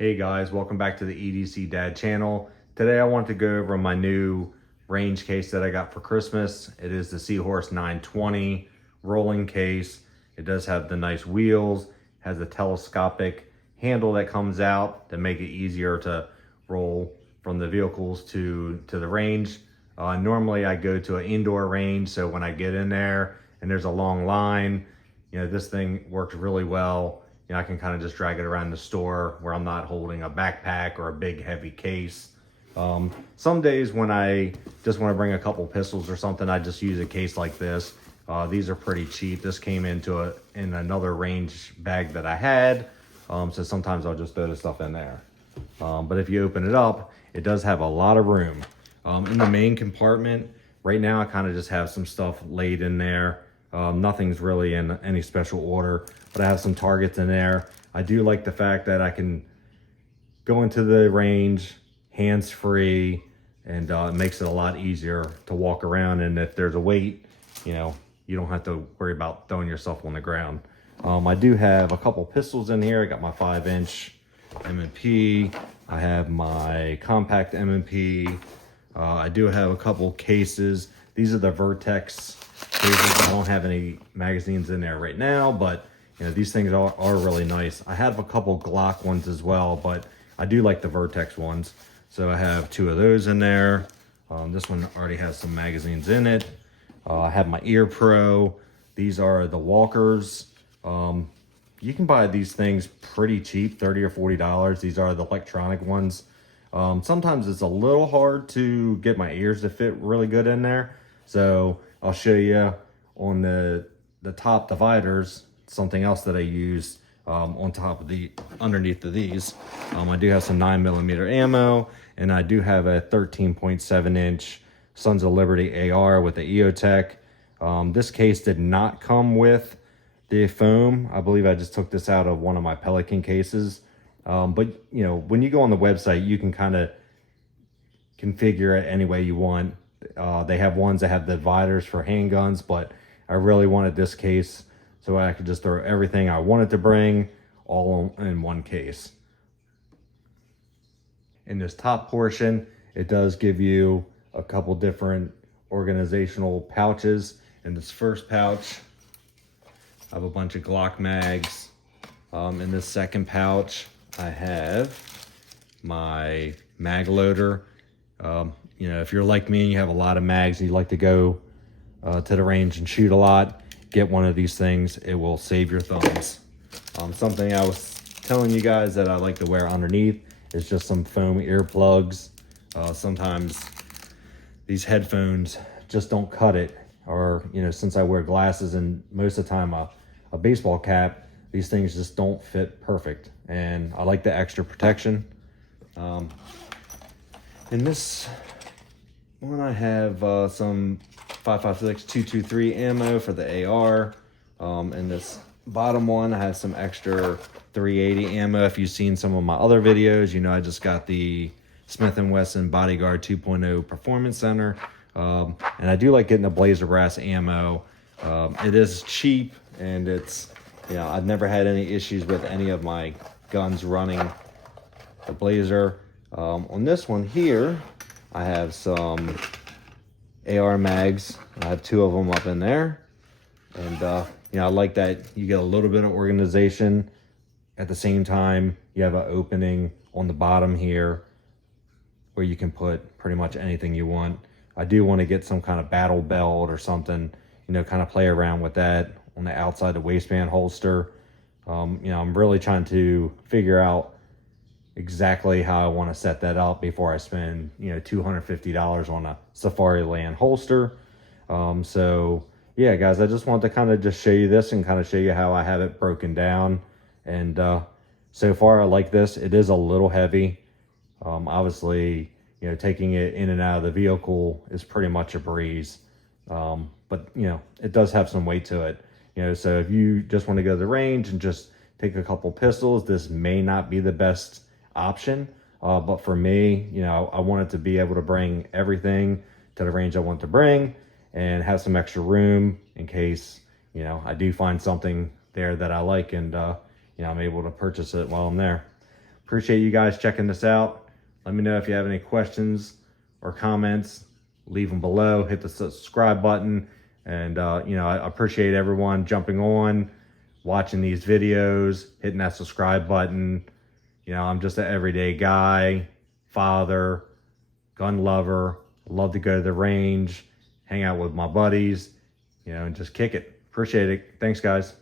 Hey guys, welcome back to the EDC Dad channel. Today I want to go over my new range case that I got for Christmas. It is the Seahorse 920 rolling case. It does have the nice wheels, has a telescopic handle that comes out to make it easier to roll from the vehicles to the range. Normally I go to an indoor range, so when I get in there and there's a long line, this thing works really well. I can kind of just drag it around the store where I'm not holding a backpack or a big heavy case. Some days when I just want to bring a couple pistols or something, I just use a case like this. These are pretty cheap. This came in another range bag that I had. So sometimes I'll just throw the stuff in there. But if you open it up, it does have a lot of room. In the main compartment, right now I kind of just have some stuff laid in there. Nothing's really in any special order, but I have some targets in there. I do like the fact that I can go into the range hands-free, and it makes it a lot easier to walk around. And if there's a weight, you don't have to worry about throwing yourself on the ground. I do have a couple pistols in here. I got my 5-inch M&P. I have my compact M&P. I do have a couple cases. These are the Vertex cases. I don't have any magazines in there right now, but these things are really nice. I have a couple Glock ones as well, but I do like the Vertex ones. So I have 2 of those in there. This one already has some magazines in it. I have my Ear Pro. These are the Walkers. You can buy these things pretty cheap, $30 or $40. These are the electronic ones. Sometimes it's a little hard to get my ears to fit really good in there. So I'll show you on the top dividers, something else that I use on top of underneath of these. I do have some 9mm ammo, and I do have a 13.7-inch Sons of Liberty AR with the EOTech. This case did not come with the foam. I believe I just took this out of one of my Pelican cases. But when you go on the website, you can kind of configure it any way you want. They have ones that have the dividers for handguns, but I really wanted this case so I could just throw everything I wanted to bring all in one case. In this top portion, it does give you a couple different organizational pouches. In this first pouch, I have a bunch of Glock mags. In this second pouch, I have my mag loader. If you're like me and you have a lot of mags and you like to go to the range and shoot a lot, get one of these things. It will save your thumbs. Something I was telling you guys that I like to wear underneath is just some foam earplugs. Sometimes these headphones just don't cut it. Or, since I wear glasses and most of the time a baseball cap, these things just don't fit perfect. And I like the extra protection. In this one, I have some 5.56 223 ammo for the AR. In this bottom one, I have some extra 380 ammo. If you've seen some of my other videos, I just got the Smith & Wesson Bodyguard 2.0 Performance Center. And I do like getting the Blazer Brass ammo. It is cheap, and it's, I've never had any issues with any of my guns running the Blazer. On this one here, I have some AR mags. I have 2 of them up in there. And, I like that you get a little bit of organization. At the same time, you have an opening on the bottom here where you can put pretty much anything you want. I do want to get some kind of battle belt or something, kind of play around with that on the outside of the waistband holster. I'm really trying to figure out exactly how I want to set that up before I spend, $250 on a Safariland holster. So yeah, guys, I just wanted to kind of just show you this and kind of show you how I have it broken down. And so far I like this. It is a little heavy. Obviously, taking it in and out of the vehicle is pretty much a breeze. But it does have some weight to it. So if you just want to go to the range and just take a couple pistols, this may not be the best option. But for me, I wanted to be able to bring everything to the range I want to bring and have some extra room in case, I do find something there that I like, and, I'm able to purchase it while I'm there. Appreciate you guys checking this out. Let me know if you have any questions or comments. Leave them below. Hit the subscribe button. And, you know, I appreciate everyone jumping on, watching these videos, hitting that subscribe button. You know, I'm just an everyday guy, father, gun lover. Love to go to the range, hang out with my buddies, you know, and just kick it. Appreciate it. Thanks, guys.